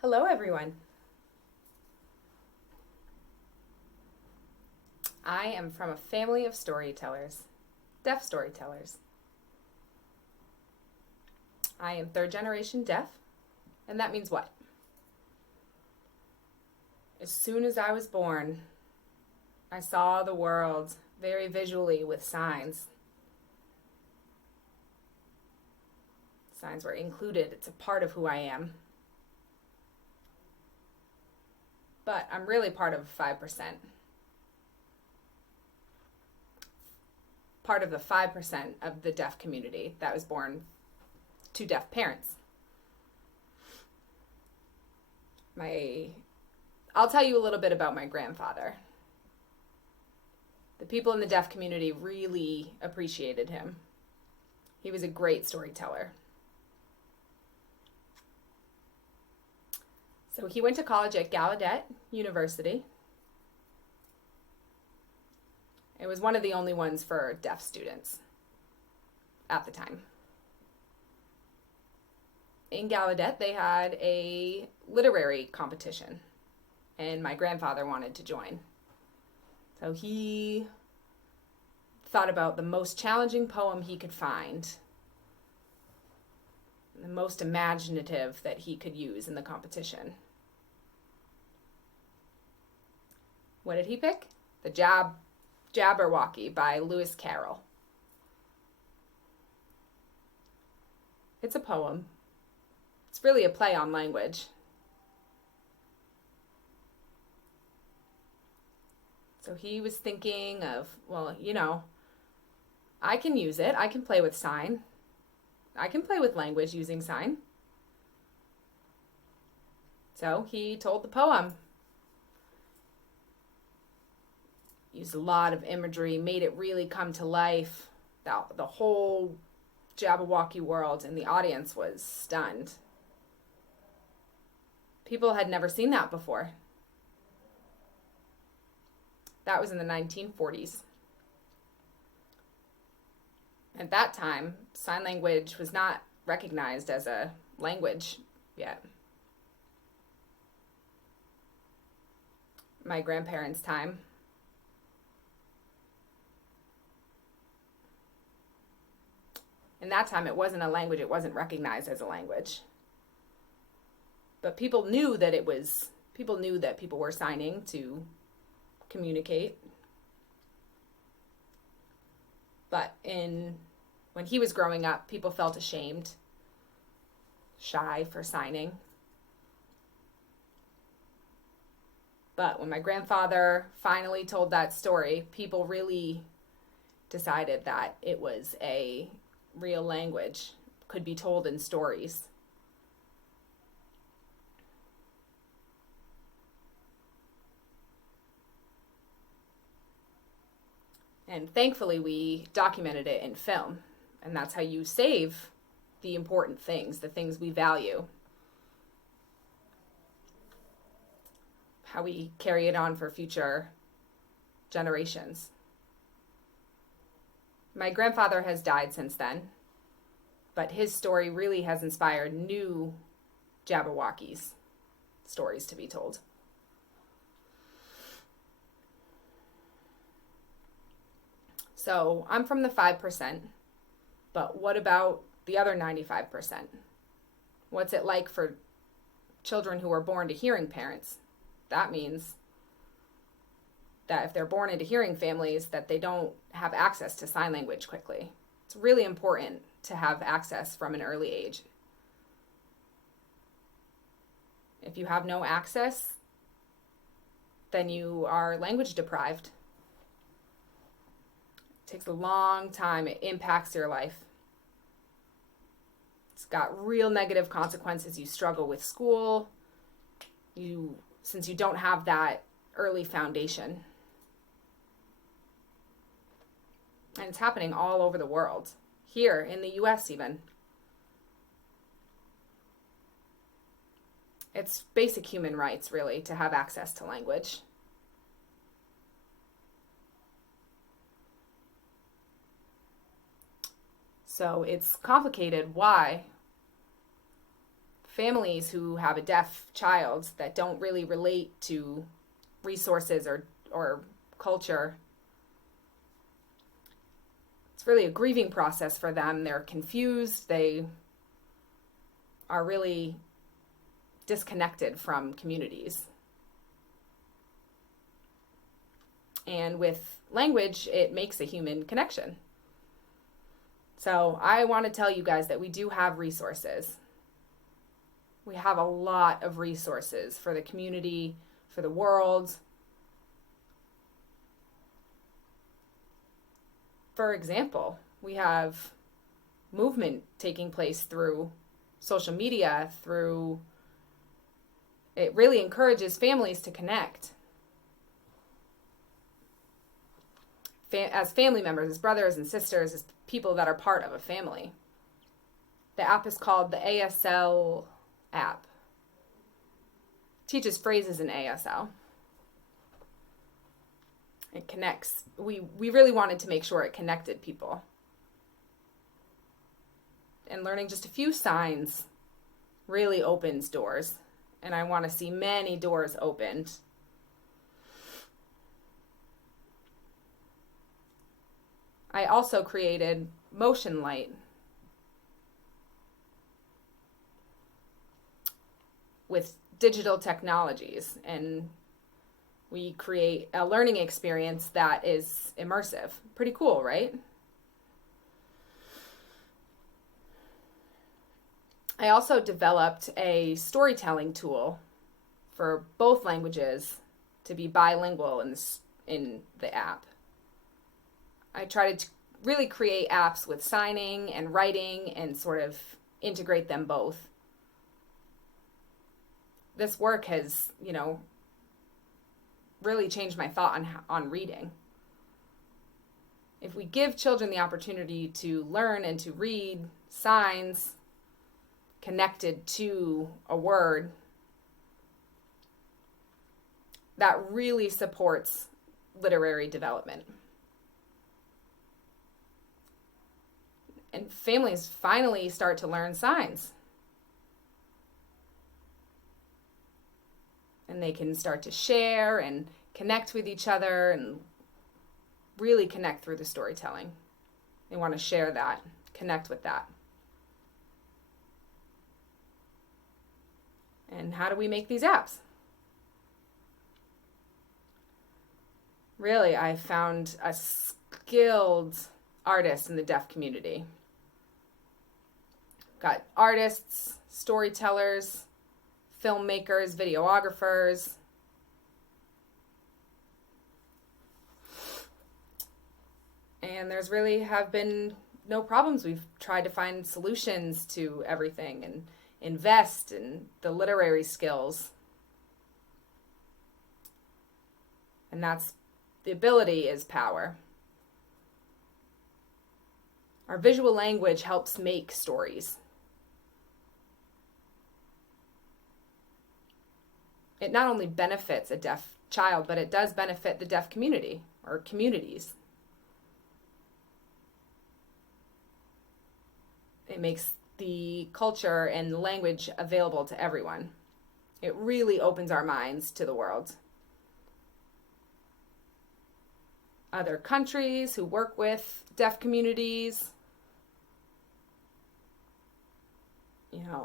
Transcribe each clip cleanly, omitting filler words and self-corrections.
Hello, everyone. I am from a family of storytellers, deaf storytellers. I am third generation deaf, and that means what? As soon as I was born, I saw the world very visually with signs. Signs were included, it's a part of who I am. But I'm really part of 5%. Part of the 5% of the deaf community that was born to deaf parents. I'll tell you a little bit about my grandfather. The people in the deaf community really appreciated him. He was a great storyteller. So he went to college at Gallaudet University. It was one of the only ones for deaf students at the time. In Gallaudet, they had a literary competition, and my grandfather wanted to join. So he thought about the most challenging poem he could find, the most imaginative that he could use in the competition. What did he pick? The Jabberwocky by Lewis Carroll. It's a poem. It's really a play on language. So he was thinking of, I can use it. I can play with sign. I can play with language using sign. So he told the poem. Used a lot of imagery, made it really come to life. The whole Jabberwocky world, and the audience was stunned. People had never seen that before. That was in the 1940s. At that time, sign language was not recognized as a language yet. My grandparents' time, in that time, it wasn't a language. It wasn't recognized as a language. But people knew that people were signing to communicate. But when he was growing up, people felt ashamed, shy for signing. But when my grandfather finally told that story, people really decided that it was a real language, could be told in stories. And thankfully, we documented it in film. And that's how you save the important things, the things we value. How we carry it on for future generations. My grandfather has died since then, but his story really has inspired new Jabberwockies' stories to be told. So I'm from the 5%, but what about the other 95%? What's it like for children who are born to hearing parents? That means that if they're born into hearing families, that they don't have access to sign language quickly. It's really important to have access from an early age. If you have no access, then you are language deprived. It takes a long time. It impacts your life. It's got real negative consequences. You struggle with school, since you don't have that early foundation. And it's happening all over the world. Here in the US even. It's basic human rights, really, to have access to language. So it's complicated why families who have a deaf child that don't really relate to resources or culture, it's really a grieving process for them. They're confused. They are really disconnected from communities. And with language, it makes a human connection. So I want to tell you guys that we do have resources. We have a lot of resources for the community, for the world. For example, we have movement taking place through social media, it really encourages families to connect. As family members, as brothers and sisters, as people that are part of a family. The app is called the ASL app. It teaches phrases in ASL. It connects. We really wanted to make sure it connected people. And learning just a few signs really opens doors. And I want to see many doors opened. I also created Motion Light with digital technologies, and we create a learning experience that is immersive. Pretty cool, right? I also developed a storytelling tool for both languages to be bilingual in the app. I tried to really create apps with signing and writing and sort of integrate them both. This work has, really changed my thought on reading. If we give children the opportunity to learn and to read signs connected to a word, that really supports literary development. And families finally start to learn signs. And they can start to share and connect with each other and really connect through the storytelling. They want to share that, connect with that. And how do we make these apps? Really, I found a skilled artist in the deaf community. Got artists, storytellers, filmmakers, videographers. And there's really have been no problems. We've tried to find solutions to everything and invest in the literary skills. And that's the ability is power. Our visual language helps make stories. It not only benefits a deaf child, but it does benefit the deaf community or communities. It makes the culture and language available to everyone. It really opens our minds to the world. Other countries who work with deaf communities.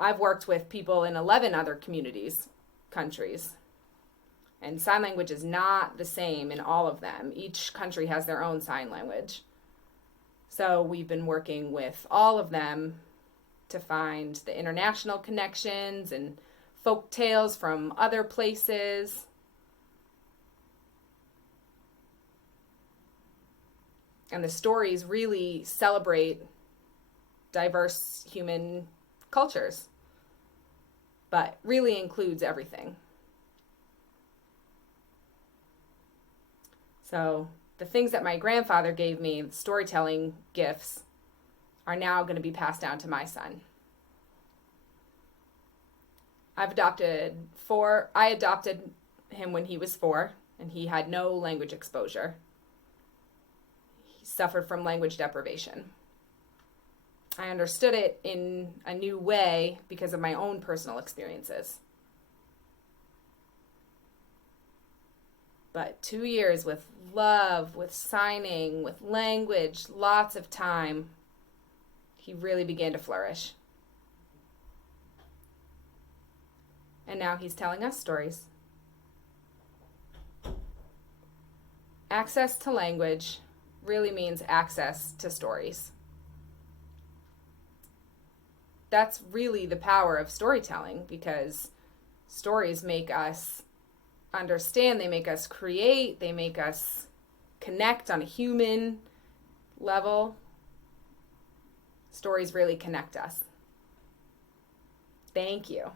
I've worked with people in 11 other countries. And sign language is not the same in all of them. Each country has their own sign language. So we've been working with all of them to find the international connections and folk tales from other places. And the stories really celebrate diverse human cultures, but really includes everything. So the things that my grandfather gave me, storytelling gifts, are now going to be passed down to my son. I adopted him when he was 4, and he had no language exposure. He suffered from language deprivation. I understood it in a new way because of my own personal experiences. But 2 years with love, with signing, with language, lots of time, he really began to flourish. And now he's telling us stories. Access to language really means access to stories. That's really the power of storytelling, because stories make us understand, they make us create, they make us connect on a human level. Stories really connect us. Thank you.